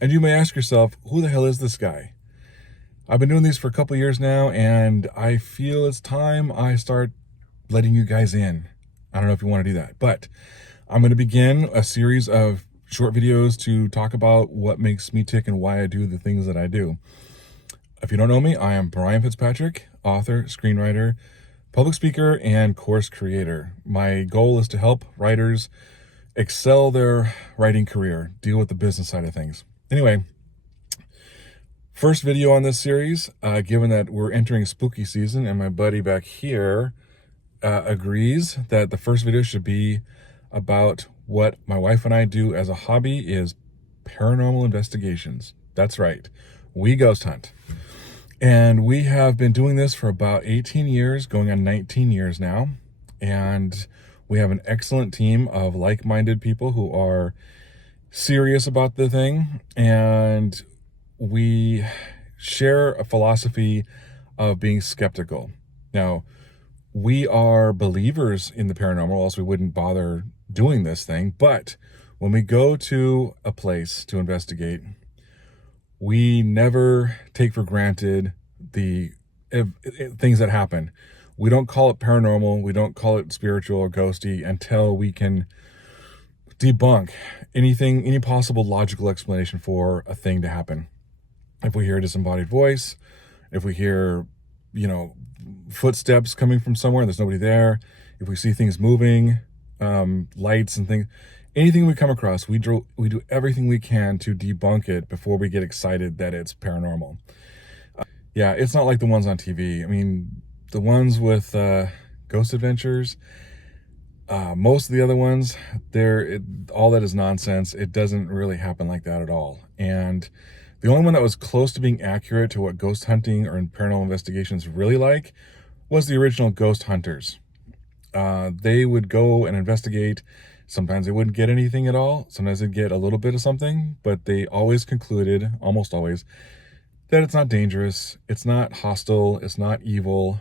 And you may ask yourself, who the hell is this guy? I've been doing these for a couple years now, and I feel it's time I start letting you guys in. I don't know if you want to do that, but I'm going to begin a series of short videos to talk about what makes me tick and why I do the things that I do. If you don't know me, I am Brian Fitzpatrick, author, screenwriter, public speaker, and course creator. My goal is to help writers excel their writing career, deal with the business side of things. Anyway, first video on this series, given that we're entering spooky season and my buddy back here agrees that the first video should be about what my wife and I do as a hobby is paranormal investigations. That's right. We ghost hunt. And we have been doing this for about 18 years, going on 19 years now. And we have an excellent team of like-minded people who are serious about the thing. And we share a philosophy of being skeptical. Now, we are believers in the paranormal, else we wouldn't bother doing this thing. But when we go to a place to investigate, we never take for granted the things that happen. We don't call it paranormal. We don't call it spiritual or ghosty until we can debunk any possible logical explanation for a thing to happen. If we hear a disembodied voice, if we hear, footsteps coming from somewhere and there's nobody there, if we see things moving, lights and things, anything we come across, we do everything we can to debunk it before we get excited that it's paranormal. Yeah, it's not like the ones on TV. I mean, the ones with Ghost Adventures, most of the other ones, all that is nonsense. It doesn't really happen like that at all. And the only one that was close to being accurate to what ghost hunting or paranormal investigations really like was the original Ghost Hunters. They would go and investigate. Sometimes they wouldn't get anything at all. Sometimes they'd get a little bit of something, but they always concluded, almost always, that it's not dangerous, it's not hostile, it's not evil.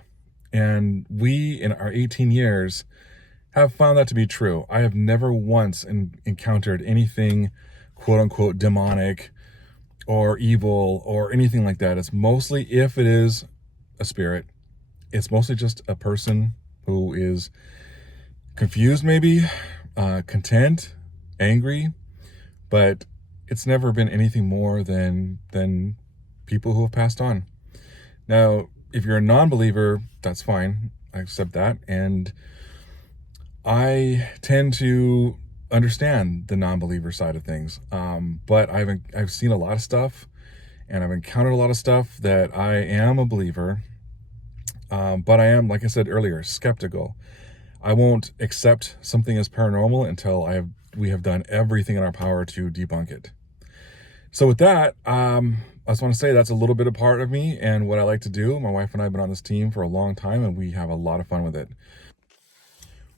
And we, in our 18 years, have found that to be true. I have never once encountered anything, quote unquote, demonic or evil or anything like that. It's mostly, if it is a spirit, it's mostly just a person who is confused, maybe, content, angry, but it's never been anything more than people who have passed on. Now, if you're a non-believer, that's fine. I accept that. And I tend to understand the non-believer side of things. But I've seen a lot of stuff and I've encountered a lot of stuff that I am a believer. But I am, like I said earlier, skeptical. I won't accept something as paranormal until we have done everything in our power to debunk it. So with that, I just want to say that's a little bit of part of me and what I like to do. My wife and I have been on this team for a long time and we have a lot of fun with it.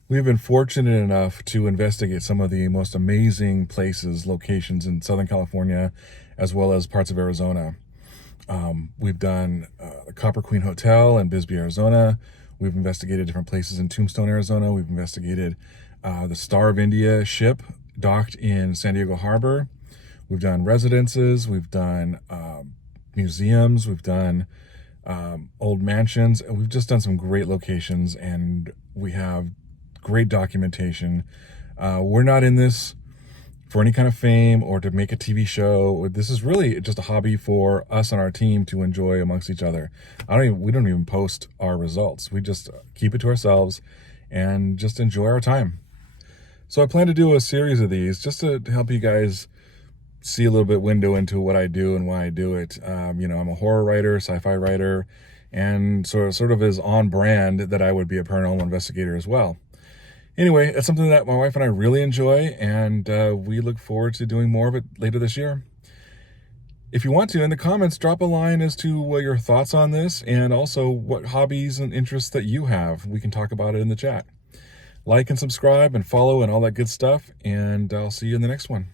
We've been fortunate enough to investigate some of the most amazing places, locations in Southern California, as well as parts of Arizona. We've done the Copper Queen Hotel in Bisbee, Arizona. We've investigated different places in Tombstone, Arizona. We've investigated the Star of India ship docked in San Diego Harbor. We've done residences. We've done museums. We've done old mansions. And we've just done some great locations, and we have great documentation. We're not in this for any kind of fame or to make a TV show. This is really just a hobby for us and our team to enjoy amongst each other. We don't even post our results. We just keep it to ourselves and just enjoy our time. So I plan to do a series of these just to help you guys see a little bit window into what I do and why I do it. I'm a horror writer, sci-fi writer, and sort of is on brand that I would be a paranormal investigator as well. Anyway, it's something that my wife and I really enjoy, and we look forward to doing more of it later this year. If you want to, in the comments, drop a line as to what your thoughts on this and also what hobbies and interests that you have. We can talk about it in the chat. Like and subscribe and follow and all that good stuff, and I'll see you in the next one.